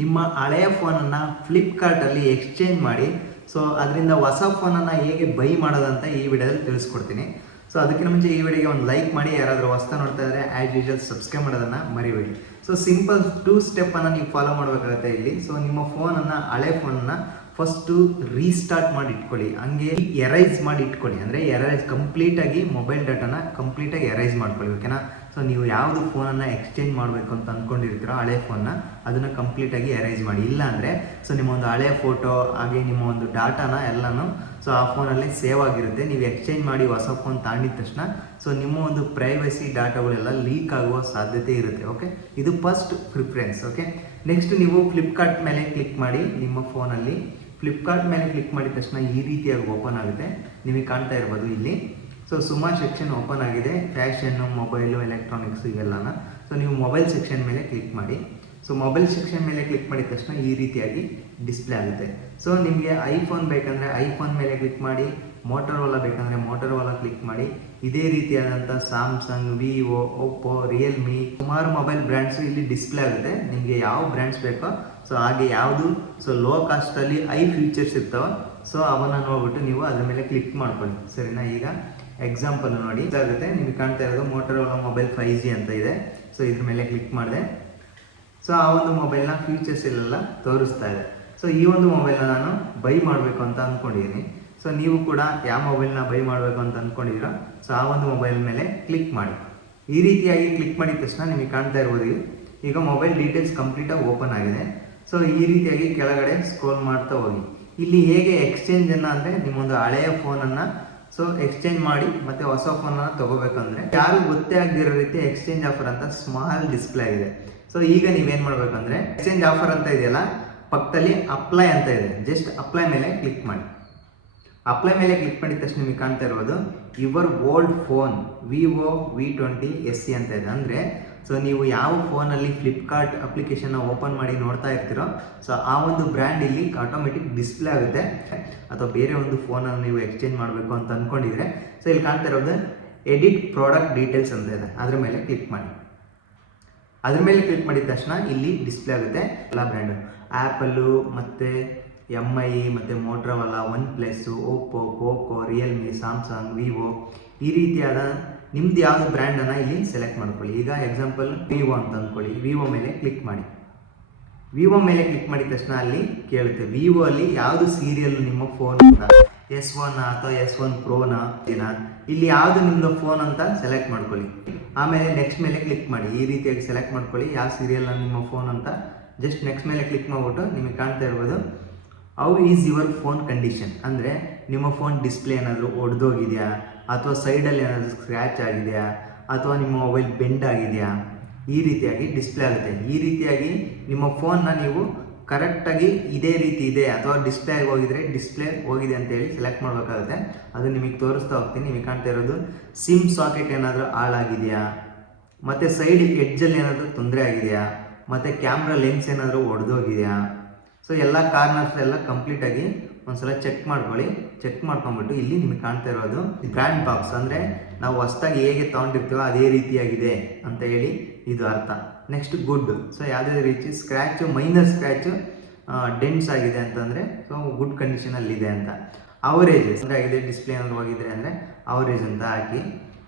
ನಿಮ್ಮ ಹಳೆಯ ಫೋನನ್ನು ಫ್ಲಿಪ್ಕಾರ್ಟಲ್ಲಿ ಎಕ್ಸ್ಚೇಂಜ್ ಮಾಡಿ ಸೊ ಅದರಿಂದ ಹೊಸ ಫೋನನ್ನು ಹೇಗೆ ಬೈ ಮಾಡೋದಂತ ಈ ವಿಡಿಯೋದಲ್ಲಿ ತಿಳಿಸ್ಕೊಡ್ತೀನಿ. ಸೊ ಅದಕ್ಕಿಂತ ಮುಂಚೆ ಈ ವಿಡಿಯೋಗೆ ಒಂದು ಲೈಕ್ ಮಾಡಿ, ಯಾರಾದರೂ ಹೊಸ್ತಾ ನೋಡ್ತಾ ಇದ್ದರೆ ಆ್ಯಸ್ ಯೂಶುವಲ್ ಸಬ್ಸ್ಕ್ರೈಬ್ ಮಾಡೋದನ್ನು ಮರಿಬೇಡಿ. ಸೊ ಸಿಂಪಲ್ 2 ಸ್ಟೆಪ್ಪನ್ನು ನೀವು ಫಾಲೋ ಮಾಡಬೇಕಾಗುತ್ತೆ ಇಲ್ಲಿ. ಸೊ ನಿಮ್ಮ ಫೋನನ್ನು, ಹಳೆ ಫೋನನ್ನು ಫಸ್ಟು ರೀಸ್ಟಾರ್ಟ್ ಮಾಡಿ ಇಟ್ಕೊಳ್ಳಿ, ಹಂಗೆ ಎರೈಸ್ ಮಾಡಿ ಇಟ್ಕೊಳ್ಳಿ. ಅಂದರೆ ಕಂಪ್ಲೀಟಾಗಿ ಮೊಬೈಲ್ ಡಾಟಾನ ಕಂಪ್ಲೀಟಾಗಿ ಎರೈಸ್ ಮಾಡ್ಕೊಳ್ಳಿ, ಓಕೆನಾ. ಸೊ ನೀವು ಯಾವುದು ಫೋನನ್ನು ಎಕ್ಸ್ಚೇಂಜ್ ಮಾಡಬೇಕು ಅಂತ ಅಂದ್ಕೊಂಡಿರ್ತೀರೋ ಹಳೆ ಫೋನ್ನ, ಅದನ್ನು ಕಂಪ್ಲೀಟಾಗಿ ಎರೈಸ್ ಮಾಡಿ. ಇಲ್ಲ ಅಂದರೆ ಸೊ ನಿಮ್ಮ ಒಂದು ಹಳೆ ಫೋಟೋ ಹಾಗೆ ನಿಮ್ಮ ಒಂದು ಡಾಟಾನ ಎಲ್ಲನೂ ಸೊ ಆ ಫೋನಲ್ಲಿ ಸೇವ್ ಆಗಿರುತ್ತೆ. ನೀವು ಎಕ್ಸ್ಚೇಂಜ್ ಮಾಡಿ ಹೊಸ ಫೋನ್ ತಗೊಂಡಿದ ತಕ್ಷಣ ಸೊ ನಿಮ್ಮ ಒಂದು ಪ್ರೈವಸಿ ಡಾಟಾಗಳೆಲ್ಲ ಲೀಕ್ ಆಗುವ ಸಾಧ್ಯತೆ ಇರುತ್ತೆ, ಓಕೆ. ಇದು ಫಸ್ಟ್ ಪ್ರಿಫರೆನ್ಸ್, ಓಕೆ. ನೆಕ್ಸ್ಟ್ ನೀವು ಫ್ಲಿಪ್ಕಾರ್ಟ್ ಮೇಲೆ ಕ್ಲಿಕ್ ಮಾಡಿ. ನಿಮ್ಮ ಫೋನಲ್ಲಿ ಫ್ಲಿಪ್ಕಾರ್ಟ್ ಮೇಲೆ ಕ್ಲಿಕ್ ಮಾಡಿದ ತಕ್ಷಣ ಈ ರೀತಿಯಾಗಿ ಓಪನ್ ಆಗುತ್ತೆ. ನಿಮಗೆ ಕಾಣ್ತಾ ಇರ್ಬೋದು ಇಲ್ಲಿ. ಸೊ ಸುಮಾರು ಸೆಕ್ಷನ್ ಓಪನ್ ಆಗಿದೆ, ಫ್ಯಾಷನ್ನು, ಮೊಬೈಲು, ಎಲೆಕ್ಟ್ರಾನಿಕ್ಸು ಇವೆಲ್ಲನ. ಸೊ ನೀವು ಮೊಬೈಲ್ ಸೆಕ್ಷನ್ ಮೇಲೆ ಕ್ಲಿಕ್ ಮಾಡಿ. ಸೊ ಮೊಬೈಲ್ ಸೆಕ್ಷನ್ ಮೇಲೆ ಕ್ಲಿಕ್ ಮಾಡಿದ ತಕ್ಷಣ ಈ ರೀತಿಯಾಗಿ ಡಿಸ್ಪ್ಲೇ ಆಗುತ್ತೆ. ಸೊ ನಿಮಗೆ ಐಫೋನ್ ಬೇಕಂದರೆ ಐಫೋನ್ ಮೇಲೆ ಕ್ಲಿಕ್ ಮಾಡಿ, ಮೋಟರೋಲಾ ಬೇಕಂದರೆ ಮೋಟರೋಲಾ ಕ್ಲಿಕ್ ಮಾಡಿ. ಇದೇ ರೀತಿಯಾದಂಥ ಸ್ಯಾಮ್ಸಂಗ್, ವಿವೋ, ಒಪ್ಪೋ, ರಿಯಲ್ಮಿ, ಸುಮಾರು ಮೊಬೈಲ್ ಬ್ರ್ಯಾಂಡ್ಸು ಇಲ್ಲಿ ಡಿಸ್ಪ್ಲೇ ಆಗುತ್ತೆ. ನಿಮಗೆ ಯಾವ ಬ್ರ್ಯಾಂಡ್ಸ್ ಬೇಕೋ ಸೊ ಹಾಗೆ ಯಾವುದು ಸೊ ಲೋ ಕಾಸ್ಟಲ್ಲಿ ಫೀಚರ್ಸ್ ಇರ್ತಾವೆ ಸೊ ಅವನ್ನ ನೋಡ್ಬಿಟ್ಟು ನೀವು ಅದ್ರ ಮೇಲೆ ಕ್ಲಿಕ್ ಮಾಡ್ಕೊಳ್ಳಿ, ಸರಿನಾ. ಈಗ ಎಕ್ಸಾಂಪಲ್ ನೋಡಿ ಆಗುತ್ತೆ, ನಿಮಗೆ ಕಾಣ್ತಾ ಇರೋದು ಮೋಟರೋಲಾ ಮೊಬೈಲ್ 5G ಅಂತ ಇದೆ. ಸೊ ಇದ್ರ ಮೇಲೆ ಕ್ಲಿಕ್ ಮಾಡಿದೆ. ಸೊ ಆ ಒಂದು ಮೊಬೈಲ್ನ ಫೀಚರ್ಸ್ ಎಲ್ಲ ತೋರಿಸ್ತಾ ಇದೆ. ಸೊ ಈ ಒಂದು ಮೊಬೈಲ್ನ ನಾನು ಬೈ ಮಾಡಬೇಕು ಅಂತ ಅಂದ್ಕೊಂಡಿದ್ದೀನಿ. ಸೊ ನೀವು ಕೂಡ ಯಾವ ಮೊಬೈಲ್ನ ಬೈ ಮಾಡಬೇಕು ಅಂತ ಅಂದ್ಕೊಂಡಿದ್ದೀರೋ ಸೊ ಆ ಒಂದು ಮೊಬೈಲ್ ಮೇಲೆ ಕ್ಲಿಕ್ ಮಾಡಿ. ಈ ರೀತಿಯಾಗಿ ಕ್ಲಿಕ್ ಮಾಡಿದ ತಕ್ಷಣ ನಿಮಗೆ ಕಾಣ್ತಾ ಇರ್ಬೋದು ಈಗ ಮೊಬೈಲ್ ಡೀಟೇಲ್ಸ್ ಕಂಪ್ಲೀಟಾಗಿ ಓಪನ್ ಆಗಿದೆ. ಸೊ ಈ ರೀತಿಯಾಗಿ ಕೆಳಗಡೆ ಸ್ಕ್ರೋಲ್ ಮಾಡ್ತಾ ಹೋಗಿ. ಇಲ್ಲಿ ಹೇಗೆ ಎಕ್ಸ್ಚೇಂಜನ್ನು ಅಂದರೆ ನಿಮ್ಮೊಂದು ಹಳೆಯ ಫೋನನ್ನು ಸೊ ಎಕ್ಸ್ಚೇಂಜ್ ಮಾಡಿ ಮತ್ತೆ ಹೊಸ ಫೋನನ್ನು ತೊಗೋಬೇಕಂದ್ರೆ ಯಾರು ಗೊತ್ತೇ ಆಗದಿರೋ ರೀತಿ ಎಕ್ಸ್ಚೇಂಜ್ ಆಫರ್ ಅಂತ ಸ್ಮಾಲ್ ಡಿಸ್ಪ್ಲೇ ಇದೆ. ಸೊ ಈಗ ನೀವೇನು ಮಾಡಬೇಕಂದ್ರೆ ಎಕ್ಸ್ಚೇಂಜ್ ಆಫರ್ ಅಂತ ಇದೆಯಲ್ಲ, ಪಕ್ಕದಲ್ಲಿ ಅಪ್ಲೈ ಅಂತ ಇದೆ, ಜಸ್ಟ್ ಅಪ್ಲೈ ಮೇಲೆ ಕ್ಲಿಕ್ ಮಾಡಿ. ಅಪ್ಲೈ ಮೇಲೆ ಕ್ಲಿಕ್ ಮಾಡಿದ ತಕ್ಷಣ ನಿಮಗೆ ಕಾಣ್ತಾ ಇರೋದು your old phone Vivo V20 SE ಅಂತ ಇದೆ. ಅಂದರೆ ಸೊ ನೀವು ಯಾವ ಫೋನಲ್ಲಿ ಫ್ಲಿಪ್ಕಾರ್ಟ್ ಅಪ್ಲಿಕೇಶನ್ನ ಓಪನ್ ಮಾಡಿ ನೋಡ್ತಾ ಇರ್ತೀರೋ ಸೊ ಆ ಒಂದು ಬ್ರ್ಯಾಂಡ್ ಇಲ್ಲಿ ಆಟೋಮೆಟಿಕ್ ಡಿಸ್ಪ್ಲೇ ಆಗುತ್ತೆ. ಅಥವಾ ಬೇರೆ ಒಂದು ಫೋನನ್ನು ನೀವು ಎಕ್ಸ್ಚೇಂಜ್ ಮಾಡಬೇಕು ಅಂತ ಅಂದ್ಕೊಂಡಿದ್ರೆ ಸೊ ಇಲ್ಲಿ ಕಾಣ್ತಾ ಇರೋದು ಎಡಿಟ್ ಪ್ರಾಡಕ್ಟ್ ಡೀಟೇಲ್ಸ್ ಅಂತ ಇದೆ, ಅದ್ರ ಮೇಲೆ ಕ್ಲಿಕ್ ಮಾಡಿ. ಅದ್ರ ಮೇಲೆ ಕ್ಲಿಕ್ ಮಾಡಿದ ತಕ್ಷಣ ಇಲ್ಲಿ ಡಿಸ್ಪ್ಲೇ ಆಗುತ್ತೆ ಎಲ್ಲ ಬ್ರ್ಯಾಂಡು, ಆ್ಯಪಲ್ಲು ಮತ್ತು MI ಮತ್ತು Motorola, OnePlus, Oppo, Poco, Realme, Samsung, Vivo, ಈ ರೀತಿಯಾದ ನಿಮ್ದು ಯಾವುದು ಬ್ರ್ಯಾಂಡನ್ನು ಇಲ್ಲಿ ಸೆಲೆಕ್ಟ್ ಮಾಡ್ಕೊಳ್ಳಿ. ಈಗ ಎಕ್ಸಾಂಪಲ್ ವಿವೋ ಅಂತ ಅಂದ್ಕೊಳ್ಳಿ. ವಿವೋ ಮೇಲೆ ಕ್ಲಿಕ್ ಮಾಡಿ. ವಿವೋ ಮೇಲೆ ಕ್ಲಿಕ್ ಮಾಡಿದ ತಕ್ಷಣ ಅಲ್ಲಿ ಕೇಳುತ್ತೆ ವಿವೋ ಅಲ್ಲಿ ಯಾವುದು ಸೀರಿಯಲ್ ನಿಮ್ಮ ಫೋನ್ ಅಂತ, S1 ಅಥವಾ S1 ಪ್ರೋನಾ ದಿನ, ಇಲ್ಲಿ ಯಾವುದು ನಿಮ್ಮದು ಫೋನ್ ಅಂತ ಸೆಲೆಕ್ಟ್ ಮಾಡ್ಕೊಳ್ಳಿ. ಆಮೇಲೆ ನೆಕ್ಸ್ಟ್ ಮೇಲೆ ಕ್ಲಿಕ್ ಮಾಡಿ. ಈ ರೀತಿಯಾಗಿ ಸೆಲೆಕ್ಟ್ ಮಾಡ್ಕೊಳ್ಳಿ ಯಾವ ಸೀರಿಯಲ್ ನಿಮ್ಮ ಫೋನ್ ಅಂತ. ಜಸ್ಟ್ ನೆಕ್ಸ್ಟ್ ಮೇಲೆ ಕ್ಲಿಕ್ ಮಾಡಿಬಿಟ್ಟು ನಿಮಗೆ ಕಾಣ್ತಾ ಇರ್ಬೋದು how is your phone condition, ಅಂದರೆ ನಿಮ್ಮ ಫೋನ್ ಡಿಸ್ಪ್ಲೇ ಏನಾದರೂ ಒಡೆದೋಗಿದೆಯಾ, ಅಥವಾ ಸೈಡಲ್ಲಿ ಏನಾದರೂ ಸ್ಕ್ರ್ಯಾಚ್ ಆಗಿದೆಯಾ, ಅಥವಾ ನಿಮ್ಮ ಮೊಬೈಲ್ ಬೆಂಡ್ ಆಗಿದೆಯಾ, ಈ ರೀತಿಯಾಗಿ ಡಿಸ್ಪ್ಲೇ ಆಗುತ್ತೆ. ಈ ರೀತಿಯಾಗಿ ನಿಮ್ಮ ಫೋನ್ನ ನೀವು ಕರೆಕ್ಟಾಗಿ ಇದೇ ರೀತಿ ಇದೆ ಅಥವಾ ಡಿಸ್ಪ್ಲೇ ಆಗಿ ಹೋಗಿದರೆ ಡಿಸ್ಪ್ಲೇ ಹೋಗಿದೆ ಅಂತೇಳಿ ಸೆಲೆಕ್ಟ್ ಮಾಡಬೇಕಾಗುತ್ತೆ. ಅದು ನಿಮಗೆ ತೋರಿಸ್ತಾ ಹೋಗ್ತೀನಿ. ನಿಮಗೆ ಕಾಣ್ತಾ ಇರೋದು ಸಿಮ್ ಸಾಕೆಟ್ ಏನಾದರೂ ಹಾಳಾಗಿದೆಯಾ, ಮತ್ತು ಸೈಡ್ ಎಡ್ಜಲ್ಲಿ ಏನಾದರೂ ತೊಂದರೆ ಆಗಿದೆಯಾ, ಮತ್ತು ಕ್ಯಾಮ್ರಾ ಲೆನ್ಸ್ ಏನಾದರೂ ಒಡೆದೋಗಿದೆಯಾ. ಸೊ ಎಲ್ಲ ಕಾರ್ನರ್ಸ್ ಎಲ್ಲ ಕಂಪ್ಲೀಟಾಗಿ ಒಂದ್ಸಲ ಚೆಕ್ ಮಾಡ್ಕೊಳ್ಳಿ. ಚೆಕ್ ಮಾಡ್ಕೊಂಡ್ಬಿಟ್ಟು ಇಲ್ಲಿ ನಿಮಗೆ ಕಾಣ್ತಾ ಇರೋದು ಬ್ರ್ಯಾಂಡ್ ಬಾಕ್ಸ್, ಅಂದರೆ ನಾವು ಹೊಸ್ದಾಗಿ ಹೇಗೆ ತೊಗೊಂಡಿರ್ತೀವೋ ಅದೇ ರೀತಿಯಾಗಿದೆ ಅಂತ ಹೇಳಿ ಇದು ಅರ್ಥ. ನೆಕ್ಸ್ಟ್ ಗುಡ್, ಸೊ ಯಾವುದೇ ರೀತಿ ಸ್ಕ್ರ್ಯಾಚು, ಮೈನರ್ ಸ್ಕ್ರ್ಯಾಚು, ಡೆಂಟ್ಸ್ ಆಗಿದೆ ಅಂತಂದರೆ ಸೊ ಗುಡ್ ಕಂಡೀಷನಲ್ಲಿದೆ ಅಂತ. ಅವರೇಜ್ ಅಂದರೆ ಆಗಿದೆ, ಡಿಸ್ಪ್ಲೇ ಏನಾದ್ರು ಹೋಗಿದ್ರೆ ಅಂದರೆ ಅವರೇಜ್ ಅಂತ ಹಾಕಿ.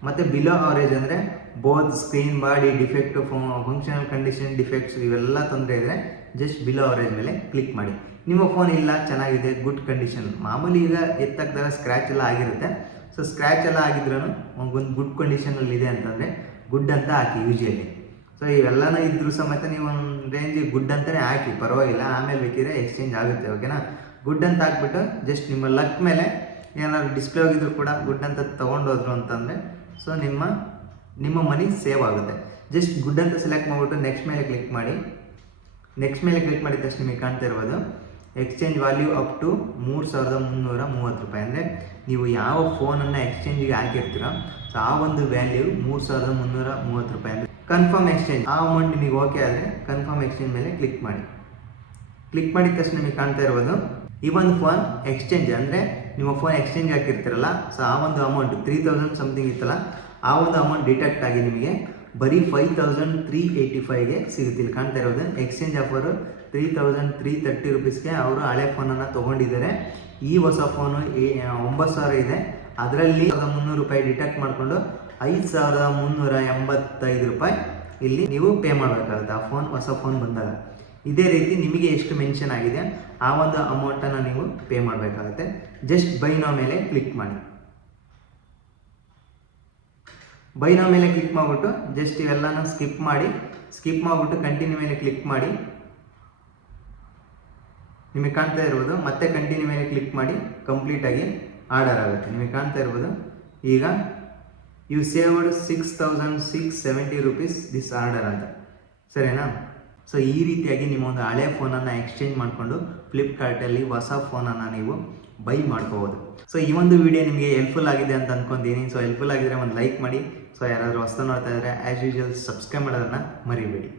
ಮತ್ತು ಬಿಲೋ ಅವರೇಜ್ ಅಂದರೆ both screen, body, defect, functional condition, defects ಇವೆಲ್ಲ ತೊಂದರೆ ಇದ್ದರೆ ಜಸ್ಟ್ ಬಿಲೋ ಅವರೇಜ್ ಮೇಲೆ ಕ್ಲಿಕ್ ಮಾಡಿ. ನಿಮ್ಮ ಫೋನ್ ಇಲ್ಲ ಚೆನ್ನಾಗಿದೆ, ಗುಡ್ ಕಂಡೀಷನ್, ಮಾಮೂಲಿ ಈಗ ಎತ್ತಕ್ದಾಗ ಸ್ಕ್ರ್ಯಾಚ್ ಎಲ್ಲ ಆಗಿರುತ್ತೆ. ಸೊ ಸ್ಕ್ರ್ಯಾಚ್ ಎಲ್ಲ ಆಗಿದ್ರೂ ಒಂದು ಗುಡ್ ಕಂಡೀಷನಲ್ಲಿದೆ ಅಂತಂದರೆ ಗುಡ್ ಅಂತ ಹಾಕಿ ಯೂಶಲಿ. ಸೊ ಇವೆಲ್ಲನೂ ಇದ್ರೂ ಸಮೇತ ನೀವು ಒಂದು ರೇಂಜಿಗೆ ಗುಡ್ ಅಂತಲೇ ಹಾಕಿ, ಪರವಾಗಿಲ್ಲ, ಆಮೇಲೆ ಬೇಕಿದ್ರೆ ಎಕ್ಸ್ಚೇಂಜ್ ಆಗುತ್ತೆ, ಓಕೆನಾ. ಗುಡ್ ಅಂತ ಹಾಕ್ಬಿಟ್ಟು ಜಸ್ಟ್ ನಿಮ್ಮ ಲಕ್ ಮೇಲೆ ಏನಾದ್ರು ಡಿಸ್ಪ್ಲೇ ಹೋಗಿದ್ರು ಕೂಡ ಗುಡ್ ಅಂತ ತೊಗೊಂಡೋದ್ರು ಅಂತಂದರೆ ಸೊ ನಿಮ್ಮ ಮನಿ ಸೇವ್ ಆಗುತ್ತೆ. ಜಸ್ಟ್ ಗುಡ್ ಅಂತ ಸೆಲೆಕ್ಟ್ ಮಾಡಿಬಿಟ್ಟು ನೆಕ್ಸ್ಟ್ ಮೇಲೆ ಕ್ಲಿಕ್ ಮಾಡಿ. ನೆಕ್ಸ್ಟ್ ಮೇಲೆ ಕ್ಲಿಕ್ ಮಾಡಿದ ತಕ್ಷಣ ನಿಮಗೆ ಕಾಣ್ತಾ ಇರ್ಬೋದು ಎಕ್ಸ್ಚೇಂಜ್ ವ್ಯಾಲ್ಯೂ ಅಪ್ ಟು 3330 ರೂಪಾಯಿ. ಅಂದರೆ ನೀವು ಯಾವ ಫೋನನ್ನು ಎಕ್ಸ್ಚೇಂಜಿಗೆ ಹಾಕಿರ್ತೀರೋ ಸೊ ಆ ಒಂದು ವ್ಯಾಲ್ಯೂ 3330 ರೂಪಾಯಿ. ಅಂದರೆ ಕನ್ಫರ್ಮ್ ಎಕ್ಸ್ಚೇಂಜ್, ಆ ಅಮೌಂಟ್ ನಿಮಗೆ ಓಕೆ ಆದರೆ ಕನ್ಫರ್ಮ್ ಎಕ್ಸ್ಚೇಂಜ್ ಮೇಲೆ ಕ್ಲಿಕ್ ಮಾಡಿ. ಕ್ಲಿಕ್ ಮಾಡಿದ ತಕ್ಷಣ ನಿಮಗೆ ಕಾಣ್ತಾ ಇರ್ಬೋದು ಈ ಒಂದು ಫೋನ್ ಎಕ್ಸ್ಚೇಂಜ್, ಅಂದರೆ ನಿಮ್ಮ ಫೋನ್ ಎಕ್ಸ್ಚೇಂಜ್ ಹಾಕಿರ್ತೀರಲ್ಲ ಸೊ ಆ ಒಂದು ಅಮೌಂಟ್ 3000 ಸಮಥಿಂಗ್ ಇತ್ತಲ್ಲ, ಆ ಒಂದು ಅಮೌಂಟ್ ಡಿಟೆಕ್ಟ್ ಆಗಿ ನಿಮಗೆ ಬರೀ 5385ಗೆ ಸಿಗುತ್ತೆ. ಇಲ್ಲಿ ಕಾಣ್ತಾ ಇರೋದು ಎಕ್ಸ್ಚೇಂಜ್ ಆಫರು 3330 ರುಪೀಸ್ಗೆ ಅವರು ಹಳೆ ಫೋನನ್ನು ತೊಗೊಂಡಿದ್ದಾರೆ. ಈ ಹೊಸ ಫೋನು 9000 ಇದೆ. ಅದರಲ್ಲಿ 300 ರೂಪಾಯಿ ಡಿಟೆಕ್ಟ್ ಮಾಡಿಕೊಂಡು 5385 ರೂಪಾಯಿ ಇಲ್ಲಿ ನೀವು ಪೇ ಮಾಡಬೇಕಾಗುತ್ತೆ ಆ ಹೊಸ ಫೋನ್ ಬಂದಾಗ. ಇದೇ ರೀತಿ ನಿಮಗೆ ಎಷ್ಟು ಮೆನ್ಷನ್ ಆಗಿದೆ ಆ ಒಂದು ಅಮೌಂಟನ್ನು ನೀವು ಪೇ ಮಾಡಬೇಕಾಗುತ್ತೆ. ಜಸ್ಟ್ ಬೈ ನೌ ಮೇಲೆ ಕ್ಲಿಕ್ ಮಾಡಿ. ಬೈ ನೌ ಮೇಲೆ ಕ್ಲಿಕ್ ಮಾಡಿಬಿಟ್ಟು ಜಸ್ಟ್ ಇವೆಲ್ಲನೂ ಸ್ಕಿಪ್ ಮಾಡಿಬಿಟ್ಟು ಕಂಟಿನ್ಯೂ ಮೇಲೆ ಕ್ಲಿಕ್ ಮಾಡಿ. ನಿಮಗೆ ಕಾಣ್ತಾ ಇರ್ಬೋದು ಮತ್ತೆ ಕಂಟಿನ್ಯೂ ಮೇಲೆ ಕ್ಲಿಕ್ ಮಾಡಿ ಕಂಪ್ಲೀಟಾಗಿ ಆರ್ಡರ್ ಆಗುತ್ತೆ. ನಿಮಗೆ ಕಾಣ್ತಾ ಇರ್ಬೋದು ಈಗ you saved 6670 rupees this order ಅಂತ, ಸರಿನಾ? ಸೊ ಈ ರೀತಿಯಾಗಿ ನಿಮ್ಮ ಒಂದು ಹಳೆ ಫೋನನ್ನು ಎಕ್ಸ್ಚೇಂಜ್ ಮಾಡಿಕೊಂಡು ಫ್ಲಿಪ್ಕಾರ್ಟಲ್ಲಿ ಹೊಸ ಫೋನನ್ನು ನೀವು ಬೈ ಮಾಡ್ಕೋಬೋದು. ಸೊ ಈ ಒಂದು ವಿಡಿಯೋ ನಿಮಗೆ ಹೆಲ್ಪ್ಫುಲ್ ಆಗಿದೆ ಅಂತ ಅಂದ್ಕೊತೀನಿ. ಸೊ ಹೆಲ್ಪ್ಫುಲ್ ಆಗಿದ್ರೆ ಒಂದು ಲೈಕ್ ಮಾಡಿ. ಸೊ ಯಾರಾದರೂ ಹೊಸ ನೋಡ್ತಾ ಇದ್ದರೆ ಆ್ಯಸ್ ಯೂಶುವಲ್ ಸಬ್ಸ್ಕ್ರೈಬ್ ಮಾಡೋದನ್ನು ಮರಿಬೇಡಿ.